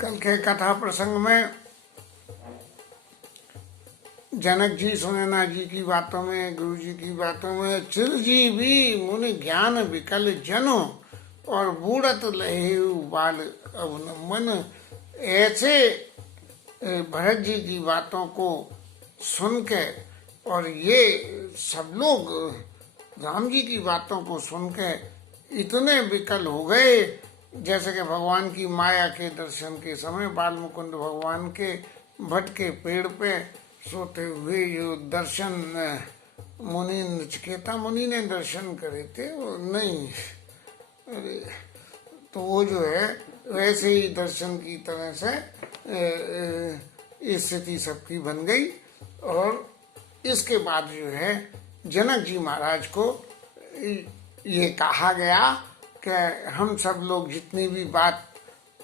कल के कथा प्रसंग में जनक जी सुनैना जी की बातों में, गुरु जी की बातों में, चिरजीवी मुनि ज्ञान विकल जनो और बूढ़त लहे बाल अवलंबन, ऐसे भरत जी की बातों को सुन के और ये सब लोग राम जी की बातों को सुन के इतने विकल हो गए जैसे कि भगवान की माया के दर्शन के समय बाल मुकुंद भगवान के भट के पेड़ पे सोते हुए जो दर्शन मुनि नचिकेता मुनि ने दर्शन करे थे वो नहीं, तो वो जो है वैसे ही दर्शन की तरह से स्थिति सबकी बन गई। और इसके बाद जो है जनक जी महाराज को ये कहा गया कि हम सब लोग जितनी भी बात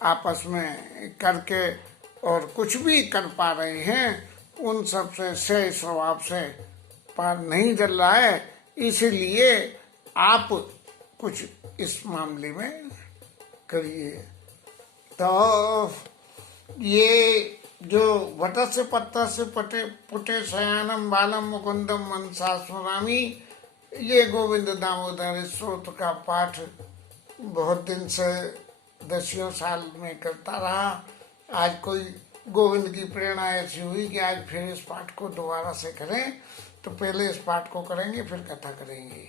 आपस में करके और कुछ भी कर पा रहे हैं उन सब से सह स्वभाव से पार नहीं चल रहा है, इसीलिए आप कुछ इस मामले में करिए। तो ये जो वट से पत्ता से पटे पुटे शयानम बालम मुकुंदम मनसा स्वरामी, ये गोविंद दामोदर स्त्रोत्र का पाठ बहुत दिन से दसियों साल में करता रहा। आज कोई गोविंद की प्रेरणा ऐसी हुई कि आज फिर इस पाठ को दोबारा से करें, तो पहले इस पाठ को करेंगे फिर कथा करेंगे।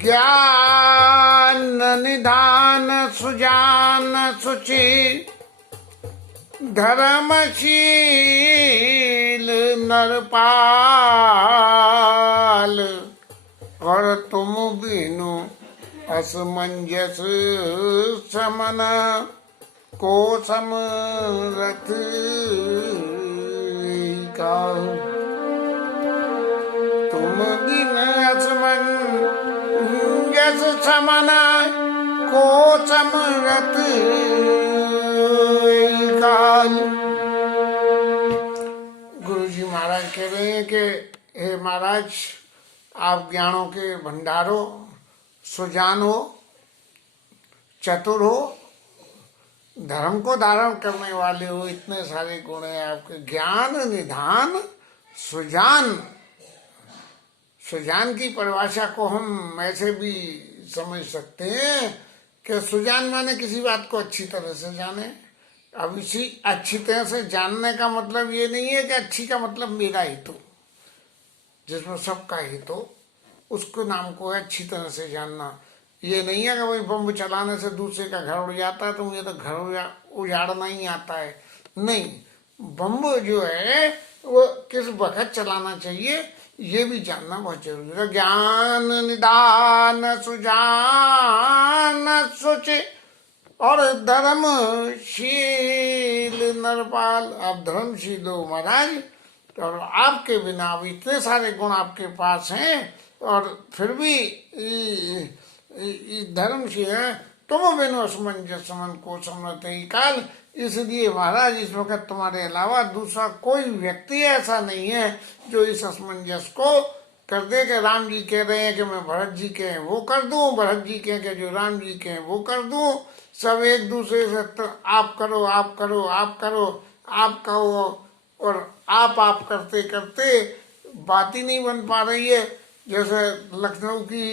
ज्ञान निधान सुजान सुचि धर्मशील नरपाल, और तुम बिनु असमंजस समन को समरथ का। तुम बिन असमंजस समन को समरथ काल। गुरु जी महाराज कह रहे हैं कि हे महाराज, आप ज्ञानों के भंडारो, सुजान हो, चतुर हो, धर्म को धारण करने वाले हो, इतने सारे गुण हैं आपके। ज्ञान निधान सुजान। सुजान की परिभाषा को हम ऐसे भी समझ सकते हैं कि सुजान माने किसी बात को अच्छी तरह से जाने। अब इसी अच्छी तरह से जानने का मतलब ये नहीं है कि अच्छी का मतलब मेरा हित हो, जिसमें सबका हित हो, उसको नाम को है अच्छी तरह से जानना। ये नहीं है कि भाई बम चलाने से दूसरे का घर उड़ जाता है तो मुझे तो घर उजाड़ना ही आता है। नहीं, बम जो है वो किस वक्त चलाना चाहिए ये भी जानना बहुत जरूरी है। ज्ञान निदान सुजान सोचे और धर्मशील नरपाल। आप धर्मशील हो महाराज, और आपके बिना अब इतने सारे गुण आपके पास हैं और फिर भी धर्मशील है। तुम बिनु असमंजस समन को समरथ ही काल। इसलिए महाराज इस वक्त तुम्हारे अलावा दूसरा कोई व्यक्ति ऐसा नहीं है जो इस असमंजस को कर दे कि राम जी कह रहे हैं कि मैं भरत जी के हैं वो कर दूं, भरत जी कह के जो राम जी के हैं वो कर दूं। सब एक दूसरे से आप करो, आप करो, आप करो, आप कहो, और आप करते करते बात ही नहीं बन पा रही है। जैसे लखनऊ की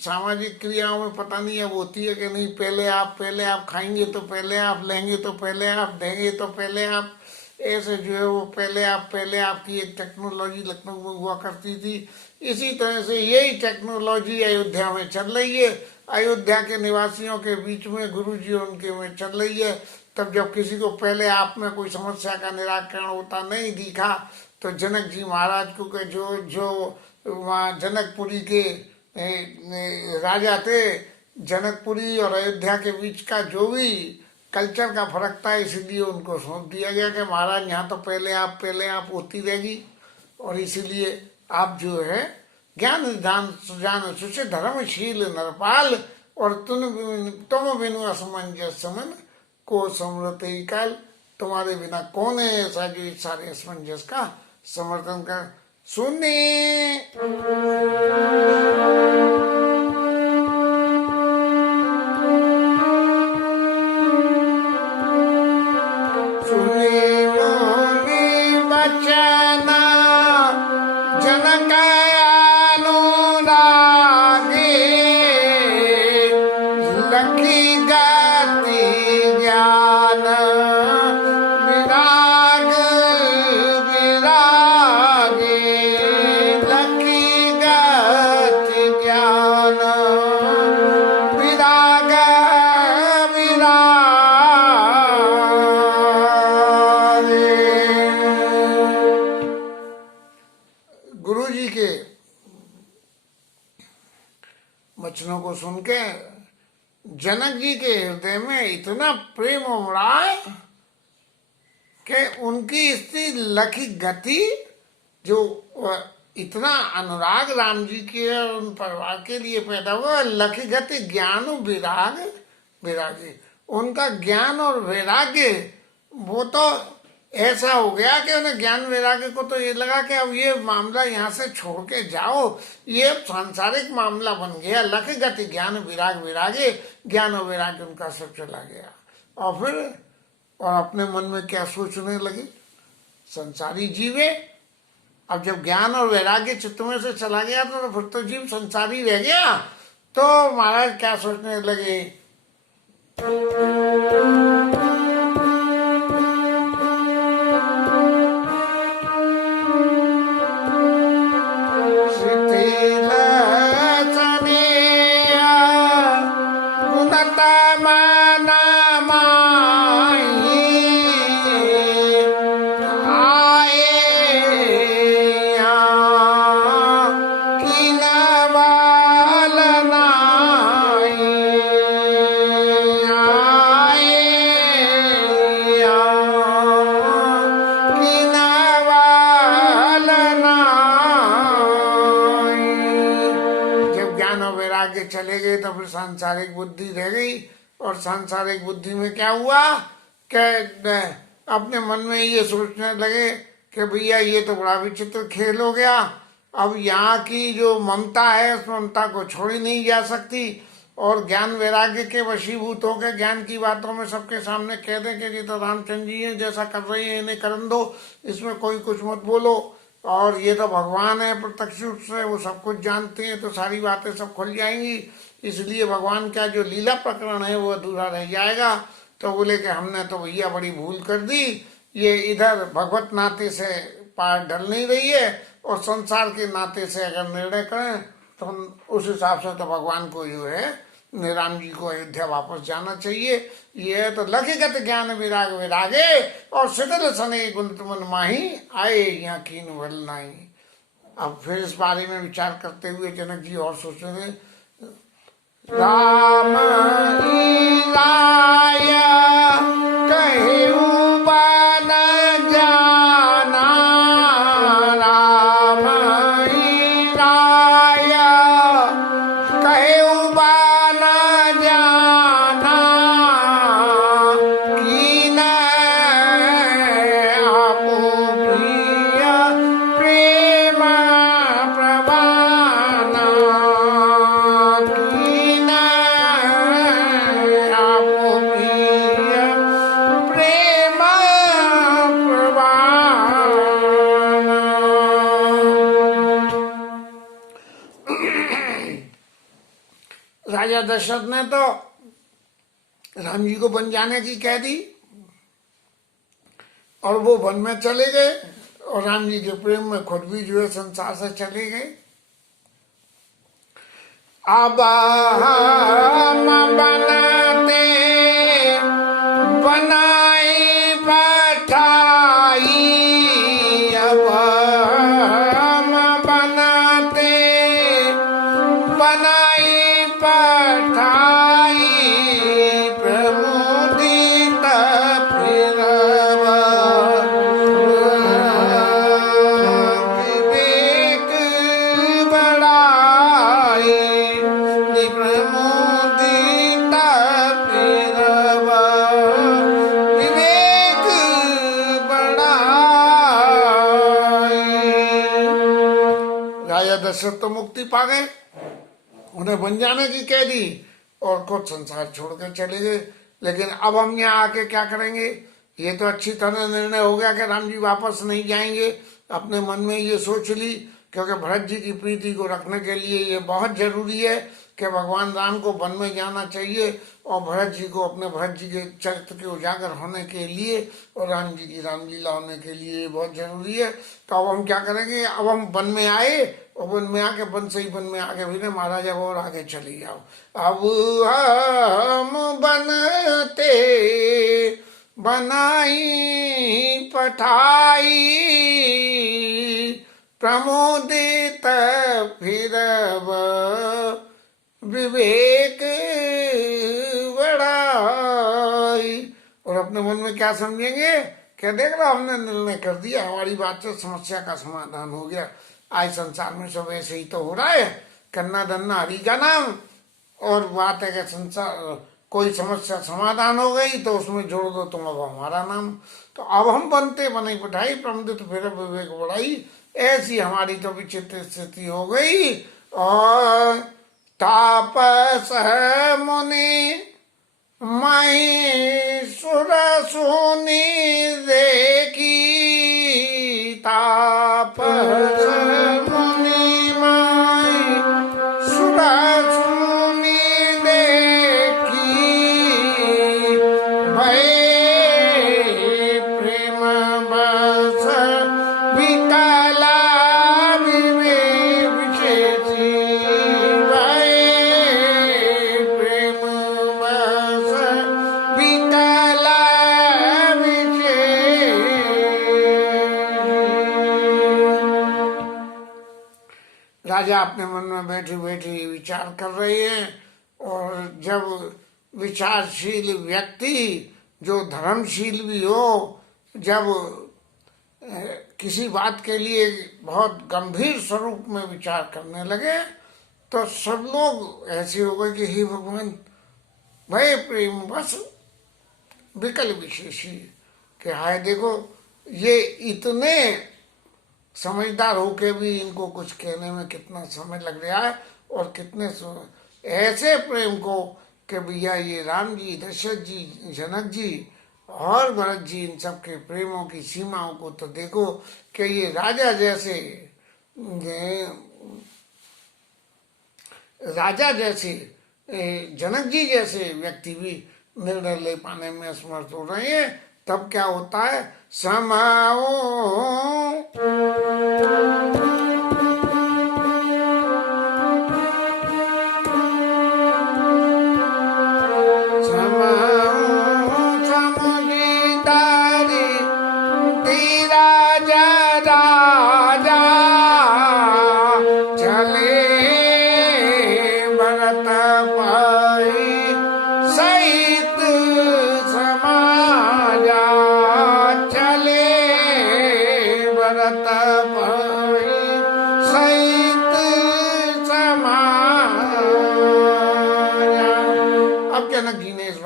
सामाजिक क्रियाओं में पता नहीं अब होती है कि नहीं, पहले आप खाएंगे तो पहले आप, लेंगे तो पहले आप, देंगे तो पहले आप, ऐसे जो है वो पहले आप की एक टेक्नोलॉजी लखनऊ में हुआ करती थी। इसी तरह से यही टेक्नोलॉजी अयोध्या में चल रही है। अयोध्या के निवासियों के बीच में गुरु जी उनके में चल रही है। तब जब किसी को पहले आप में कोई समस्या का निराकरण होता नहीं दिखा तो जनक जी महाराज को के जो वहाँ जनकपुरी के राजा थे, जनकपुरी और अयोध्या के बीच का जो भी कल्चर का फर्क था, इसीलिए उनको सौंप दिया गया कि महाराज यहाँ तो पहले आप होती रहेगी। और इसीलिए आप जो है ज्ञान निधान सुजान सुचे धर्मशील नरपाल, और तुम बिनु असमंजस समन को समरथ ही काल। तुम्हारे बिना कौन है ऐसा जो इस सारे असमंजस का समर्थन कर। सुने वचनों को सुन के जनक जी के हृदय में इतना प्रेम उमड़ा कि उनकी स्त्री लखी गति जो इतना अनुराग राम जी के और उन परिवार के लिए पैदा हुआ। लखी गति ज्ञान विराग विरागी, उनका ज्ञान और वैराग्य वो तो ऐसा हो गया कि उन्हें ज्ञान वैराग्य को तो ये लगा कि अब ये मामला यहाँ से छोड़ के जाओ, ये सांसारिक मामला बन गया। लख गति ज्ञान विराग विरागे, ज्ञान और वैराग्य उनका सब चला गया। और फिर और अपने मन में क्या सोचने लगे, संसारी जीवे। अब जब ज्ञान और वैराग्य चित्त में से चला गया तो फिर तो जीव संसारी रह गया। तो महाराज क्या सोचने लगे, चले गए तो फिर सांसारिक बुद्धि रह गई। और सांसारिक बुद्धि में क्या हुआ कि अपने मन में ये सोचने लगे कि भैया ये तो बड़ा विचित्र खेल हो गया, अब यहाँ की जो ममता है उस ममता को छोड़ी नहीं जा सकती, और ज्ञान वैराग्य के वशीभूत होकर ज्ञान की बातों में सबके सामने कह दें कि ये तो रामचंद्र जी हैं, जैसा कर रही हैं इन्हें करन दो, इसमें कोई कुछ मत बोलो, और ये तो भगवान है प्रत्यक्ष रूप से, वो सब कुछ जानते हैं, तो सारी बातें सब खुल जाएंगी, इसलिए भगवान का जो लीला प्रकरण है वो अधूरा रह जाएगा। तो बोले कि हमने तो भैया बड़ी भूल कर दी, ये इधर भगवत नाते से पार ढल नहीं रही है, और संसार के नाते से अगर निर्णय करें तो हम उस हिसाब से तो भगवान को जो है राम जी को अयोध्या वापस जाना चाहिए। ये तो लखिगत ज्ञान विराग विरागे और शिथिल सने गुंत मन माही आए यहाँ कीन बल नाही। अब फिर इस बारे में विचार करते हुए जनक जी और सोचते थे, राम राय कहूँ बन जाना, राम राय कहूँ बन जाना, कीन आपो प्रिय प्रेम प्रवाना, कीन आपो प्रिय प्रेम प्रवाना। राजा दशरथ ने तो राम जी को वन जाने की कह दी, और वो वन में चले गए, और राम जी के प्रेम में खुद भी जो है संसार से चले गए। अब हम बनाते बनाए बैठाई, अब हम बनाते बनाई बैठाई, प्रमुदित फिरब विवेक बढ़ाई, प्रमुदित फिरब विवेक बढ़ाई। राजा दशरथ तो मुक्ति पा गए, उन्हें बन जाने की कह दी और खुद संसार छोड़कर चले गए। लेकिन अब हम यहाँ आके क्या करेंगे? ये तो अच्छी तरह निर्णय हो गया कि राम जी वापस नहीं जाएंगे, अपने मन में ये सोच ली, क्योंकि भरत जी की प्रीति को रखने के लिए ये बहुत जरूरी है कि भगवान राम को वन में जाना चाहिए, और भरत जी को अपने भरत जी के चरित्र के उजागर होने के लिए और राम जी की रामलीला होने के लिए बहुत जरूरी है। तो अब हम क्या करेंगे? अब हम वन में आए, और वन में आके वन से ही वन में आके भी महाराज अब और आगे चले जाओ। अब हम बनते बनाई पठाई, प्रमोदित फिरब विवेक बढ़ाई। और अपने मन में क्या समझेंगे? क्या देख रहा, हमने निर्णय कर दिया, हमारी बात से समस्या का समाधान हो गया। आज संसार में सब ऐसे ही तो हो रहा है, कन्ना धन्ना हरि का नाम, और बात है कि संसार कोई समस्या समाधान हो गई तो उसमें जोड़ दो तुम अब हमारा नाम। तो अब हम बनते बने पठाई, प्रमदित फिर विवेक बढ़ाई, ऐसी हमारी तो विचित्र स्थिति हो गई। और तापस मुनि महेश्वर सुनी देखी, तापस मुनि महेश्वर सुनी देखी, भय प्रेम बस विकला विशेषी, भय प्रेम बस विकला विशेषी। राजा अपने मन में बैठे बैठे विचार कर रहे हैं, और जब विचारशील व्यक्ति जो धर्मशील भी हो, जब किसी बात के लिए बहुत गंभीर स्वरूप में विचार करने लगे, तो सब लोग ऐसे हो गए कि हे भगवान, भय प्रेम बस विकल विशेषी, कि हाय देखो ये इतने समझदार होके भी इनको कुछ कहने में कितना समय लग रहा है, और कितने ऐसे प्रेम को कि भैया ये राम जी, दशरथ जी, जनक जी और भरत जी, इन सब के प्रेमों की सीमाओं को तो देखो कि ये राजा जैसे जनक जी जैसे व्यक्ति भी निर्णय ले पाने में असमर्थ हो रहे हैं। तब क्या होता है, समाओ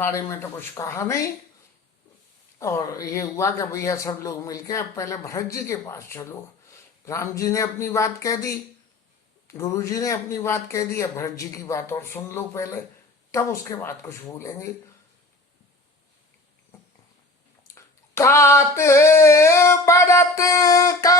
बारे में तो कुछ कहा नहीं, और ये हुआ कि भैया सब लोग मिलके अब पहले भरत जी के पास चलो। राम जी ने अपनी बात कह दी, गुरु जी ने अपनी बात कह दी, अब भरत जी की बात और सुन लो पहले, तब उसके बाद कुछ बोलेंगे। तात भरत का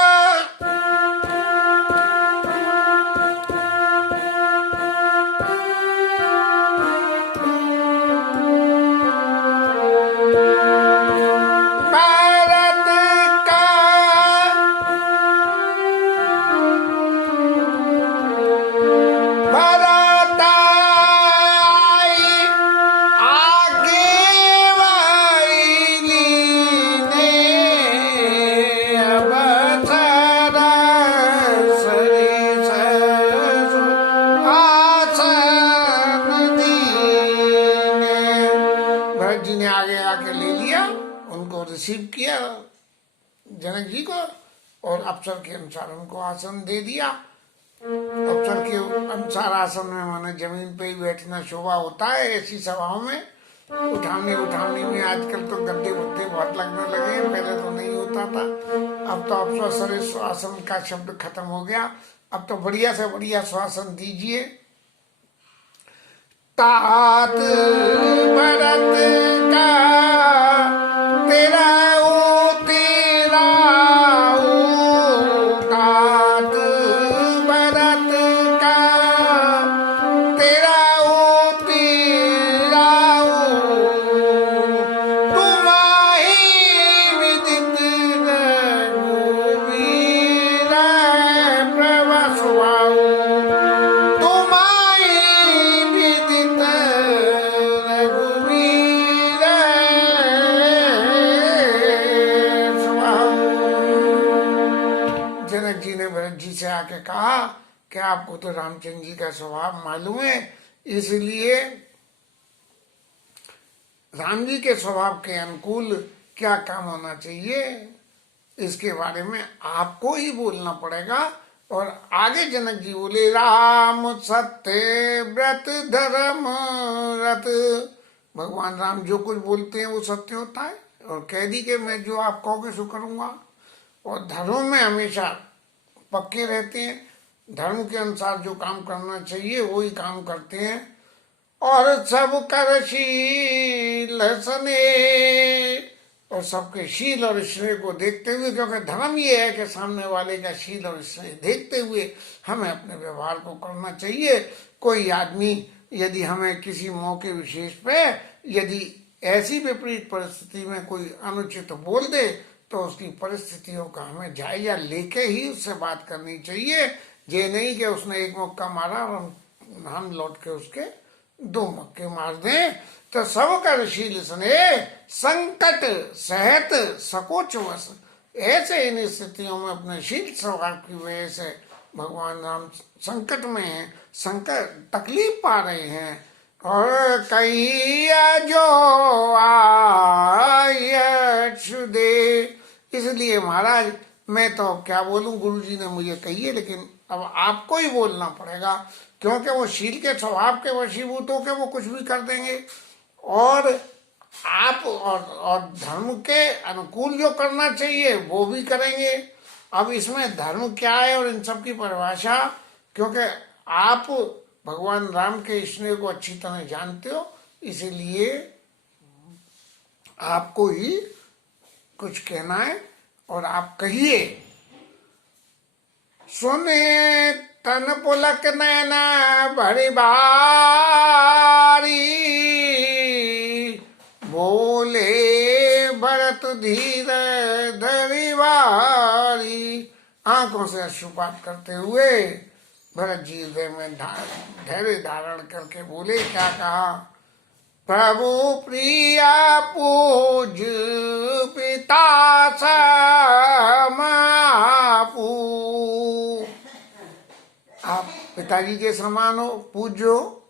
रिसीव किया जनक जी को, और अफसर के अनुसार उनको आसन दे दिया। अफसर के अनुसार आसन में माने जमीन पे ही बैठना शोभा होता है ऐसी सभाओं में। उठानी में आजकल तो गद्दे बुद्दे बहुत लगने लगे हैं, पहले तो नहीं होता था। अब तो अफसर सरे स्वासन का शब्द खत्म हो गया, अब तो बढ़िया से बढ़िया स्वासन दीजिए। तात भरत का तेरा तात भरत का तेरा तुम्हारी विदित रघुवीर प्रभु तुम्हारी विदित रघुवीर जनक जी ने भरत जी से आके कहा कि आपको तो रामचंद्र जी का स्वभाव मालूम है, इसलिए राम जी के स्वभाव के अनुकूल क्या काम होना चाहिए इसके बारे में आपको ही बोलना पड़ेगा। और आगे जनक जी बोले, राम सत्य व्रत धर्म रत, भगवान राम जो कुछ बोलते हैं वो सत्य होता है, और कह दी कि मैं जो आप कहोगे सो करूंगा। और धर्म में हमेशा पक्के रहते हैं, धर्म के अनुसार जो काम करना चाहिए वही काम करते हैं। और सब कर शील सने, और सबके शील और स्नेह को देखते हुए, क्योंकि धर्म ये है कि सामने वाले का शील और स्नेह देखते हुए हमें अपने व्यवहार को करना चाहिए। कोई आदमी यदि हमें किसी मौके विशेष पे यदि ऐसी विपरीत परिस्थिति में कोई अनुचित बोल दे तो उसकी परिस्थितियों का हमें जायजा लेके ही उससे बात करनी चाहिए। ये नहीं कि उसने एक मुक्का मारा और हम लौट के उसके 2 मुक्के मार दें। तो सब कर शील स्नेह संकट सहत सकोच वश, ऐसे इन स्थितियों में अपने शील स्वभाव की वजह से भगवान राम संकट में हैं, संकट तकलीफ पा रहे हैं। और कही जो आय छुदे, इसलिए महाराज मैं तो क्या बोलूं, गुरु जी ने मुझे कही है, लेकिन अब आपको ही बोलना पड़ेगा क्योंकि वो शील के स्वभाव के वशीभूत होकर वो कुछ भी कर देंगे, और आप और धर्म के अनुकूल जो करना चाहिए वो भी करेंगे। अब इसमें धर्म क्या है और इन सब की परिभाषा, क्योंकि आप भगवान राम के स्नेह को अच्छी तरह जानते हो, इसीलिए आपको ही कुछ कहना है और आप कहिए। सुने तन पुलक नैना भरी बारी, बोले भरत धीर धरी वारी। आंखों से अश्रुपात करते हुए भरत जी हृदय में धैर्य धारण करके बोले, क्या कहा? प्रभु प्रिया पूज पिता समापू। आप पिताजी के समान हो, पूज्यो,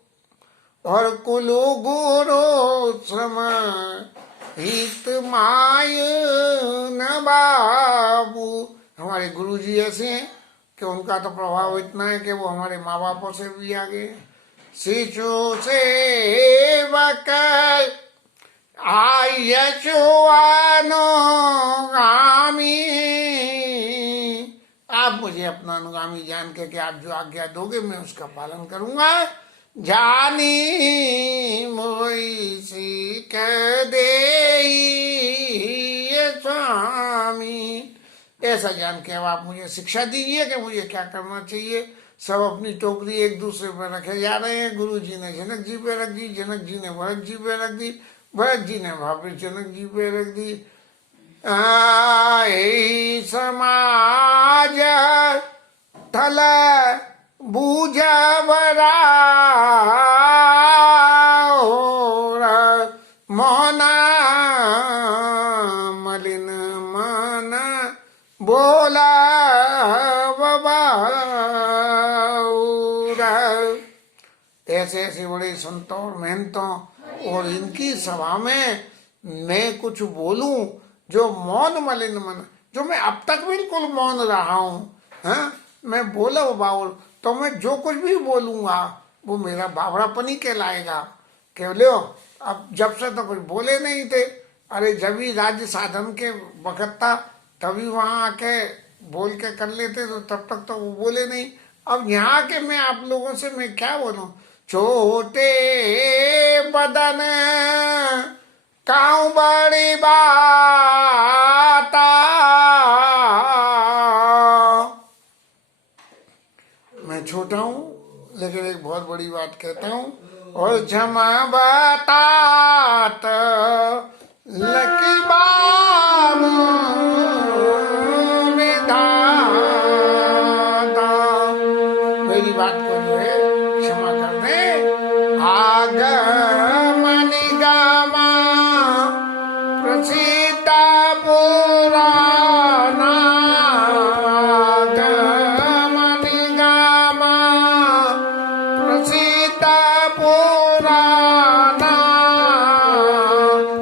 और कुलो गुरु श्रम हित माय न बाबू। हमारे गुरु जी ऐसे हैं कि उनका तो प्रभाव इतना है कि वो हमारे माँ बापों से भी आगे। शिशु सेवक अनुगामी। आप मुझे अपना अनुगामी जान के कि आप जो आज्ञा दोगे मैं उसका पालन करूंगा। जानी मोई सीख दे स्वामी। ऐसा जान के अब आप मुझे शिक्षा दीजिए कि मुझे क्या करना चाहिए। सब अपनी टोकरी एक दूसरे पर रखे जा रहे हैं। गुरु जी ने जनक जी पे रख दी, जनक जी ने भरत जी पे रख दी, भरत जी ने वापिस जनक जी पे रख दी। समाज थल बूझ बरा मोना मलिन मन बोला ऐसे ऐसे बड़े संतों और महंतों और इनकी सभा में मैं कुछ बोलूं जो मौन मलिन मन, जो मैं अब तक बिल्कुल मौन रहा हूँ, मैं बोला बाउल, तो मैं जो कुछ भी बोलूंगा वो मेरा बावड़ापनी कहलाएगा। केवलो अब जब से तो कुछ बोले नहीं थे, अरे जब भी राज्य साधन के वक्त था तभी वहां आके बोल के कर लेते, तो तब तक तो वो बोले नहीं। अब यहाँ के मैं आप लोगों से मैं क्या बोलूं? छोटे बदन काऊ बड़ी बात, मैं छोटा हूँ लेकिन एक बहुत बड़ी बात कहता हूँ। और क्षमा बतात लकी बाम विधाता, मेरी बात को जो है क्षमा कर दे। आगमनि गामा प्रसिद्ध पुराना, आगमनि गामा प्रसिद्ध पुराना,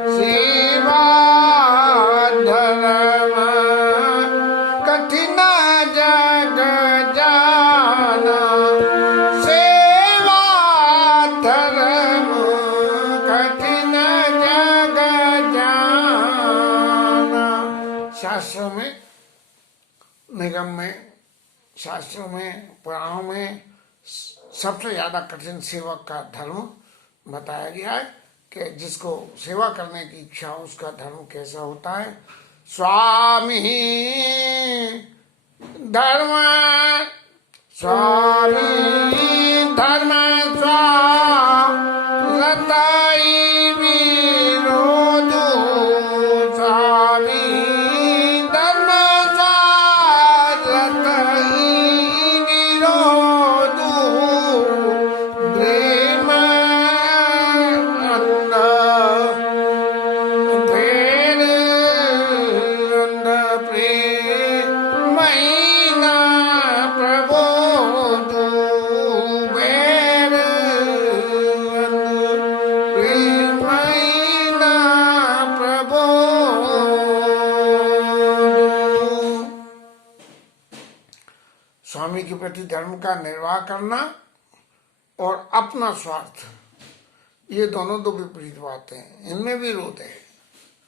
सेवा धर्म कठिन जग जाना, सेवा धर्म कठिन जग जाना। शास्त्रों में, निगम में, शास्त्रों में, पुराणों में सबसे ज्यादा कठिन सेवक का धर्म बताया गया है कि जिसको सेवा करने की इच्छा हो उसका धर्म कैसा होता है। स्वामी धर्म, स्वामी धर्म स्वारतई विरोधो, स्वामी धर्म स्वारतई विरोधो, प्रेम अंध भेद अंध प्रेम महीना प्रबोधो, भेद अंध प्रेम महीना प्रबोधो। स्वामी के प्रति धर्म का निर्वाह करना और अपना स्वार्थ, ये दोनों दो विपरीत बातें हैं, इनमें विरोध है।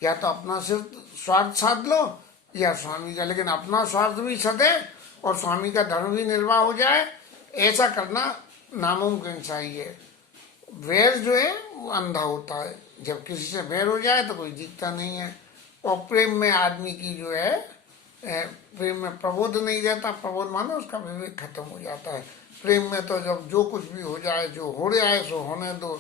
या तो अपना सिर्फ स्वार्थ साध लो या स्वामी का, लेकिन अपना स्वार्थ भी सधे और स्वामी का धर्म भी निर्वाह हो जाए, ऐसा करना नामुमकिन सा ही है। वैर जो है वो अंधा होता है, जब किसी से वैर हो जाए तो कोई दिखता नहीं है। और प्रेम में आदमी की जो है प्रेम में प्रबोध नहीं रहता, प्रबोध मानो उसका विवेक खत्म हो जाता है। प्रेम में तो जब जो कुछ भी हो जाए, जो हो रहा है सो होने दो,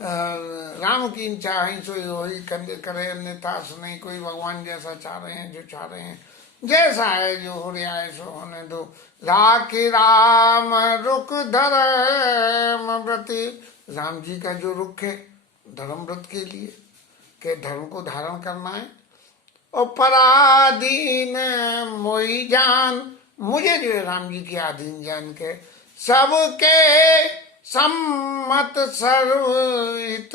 राम की चाह सो ही करे, अन्यथा नहीं। कोई भगवान जैसा चाह रहे हैं, जो चाह रहे हैं, जैसा है जो हो रहा है सो होने दो। राखी राम रुख धर्म व्रति, राम जी का जो रुख है धर्म व्रत के लिए, के धर्म को धारण करना है। और पराधीन मोई जान, मुझे जो है राम जी के अधीन जान के, सबके सम्मत सर्वहित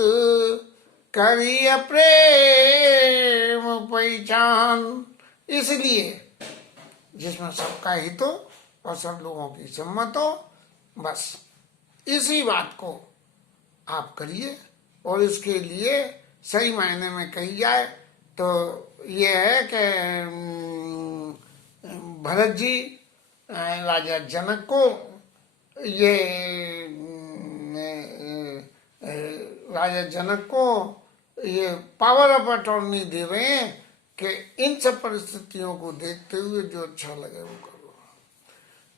करिय प्रेम पहचान। इसलिए जिसमें सबका हित हो और सब लोगों की सम्मत हो, बस इसी बात को आप करिए। और इसके लिए सही मायने में कही जाए तो ये है कि भरत जी राजा जनक को ये राजा जनक को ये पावर ऑफ अटॉर्नी दे रहे हैं कि इन सब परिस्थितियों को देखते हुए जो अच्छा लगे वो करो।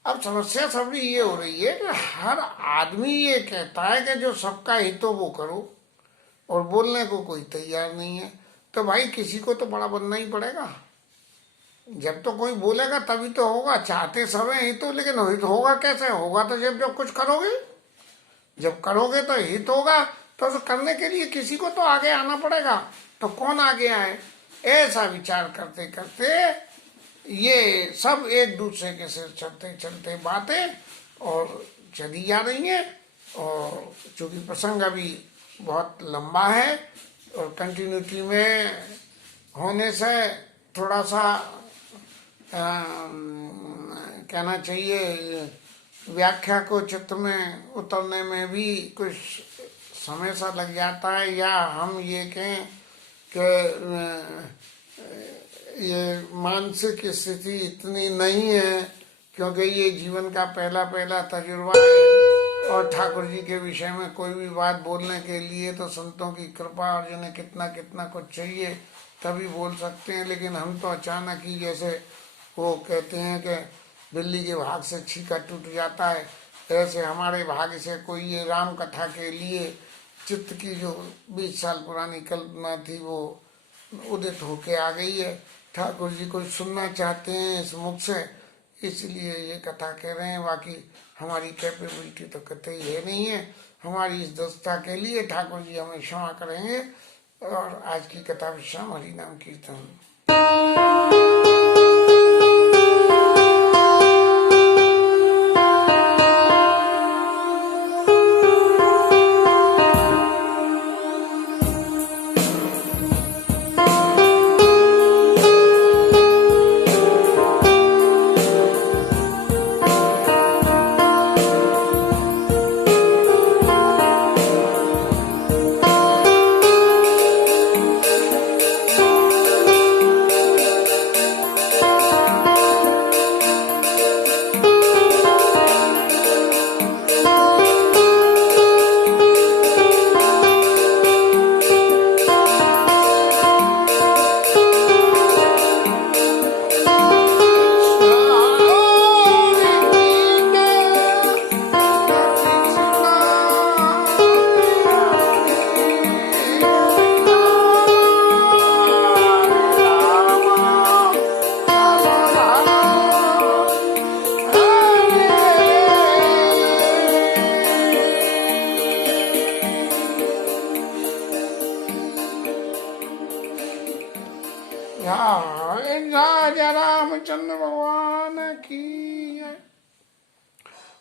अब समस्या सबरी ये हो रही है कि हर आदमी ये कहता है कि जो सबका हित हो वो करो, और बोलने को कोई तैयार नहीं है। तो भाई किसी को तो बड़ा बनना ही पड़ेगा। जब तो कोई बोलेगा तभी तो होगा। चाहते सब हैं हित हो, लेकिन हित होगा कैसे? होगा तो जब कुछ करोगे, जब करोगे तो हित होगा। तो करने के लिए किसी को तो आगे आना पड़ेगा। तो कौन आगे आए? ऐसा विचार करते करते ये सब एक दूसरे के सिर चलते चलते बातें और चली जा रही हैं। और चूंकि प्रसंग अभी बहुत लंबा है और कंटिन्यूटी में होने से थोड़ा सा कहना चाहिए व्याख्या को चित्त में उतरने में भी कुछ समय सा लग जाता है। या हम ये कहें कि ये मानसिक स्थिति इतनी नहीं है, क्योंकि ये जीवन का पहला पहला तजुर्बा है। और ठाकुर जी के विषय में कोई भी बात बोलने के लिए तो संतों की कृपा और जिन्हें कितना कितना कुछ चाहिए तभी बोल सकते हैं। लेकिन हम तो अचानक ही, जैसे वो कहते हैं कि बिल्ली के भाग से छीका टूट जाता है, ऐसे हमारे भाग्य से कोई ये राम कथा के लिए चित्त की जो 20 साल पुरानी कल्पना थी वो उदित होके आ गई है। ठाकुर जी को सुनना चाहते हैं इस मुख से, इसलिए ये कथा कह रहे हैं। बाकी हमारी कैपेबिलिटी तो कतई है नहीं है। हमारी इस दस्ता के लिए ठाकुर जी हमें क्षमा करेंगे। और आज की कथा विश्राम हरि नाम कीर्तन। राजा रामचंद्र भगवान की जय।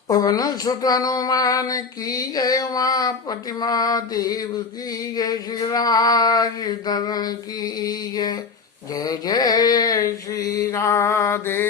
पवन सुत हनुमान की जय। उमापति महादेव की जय। श्री राज की जय। जय जय श्री राधे।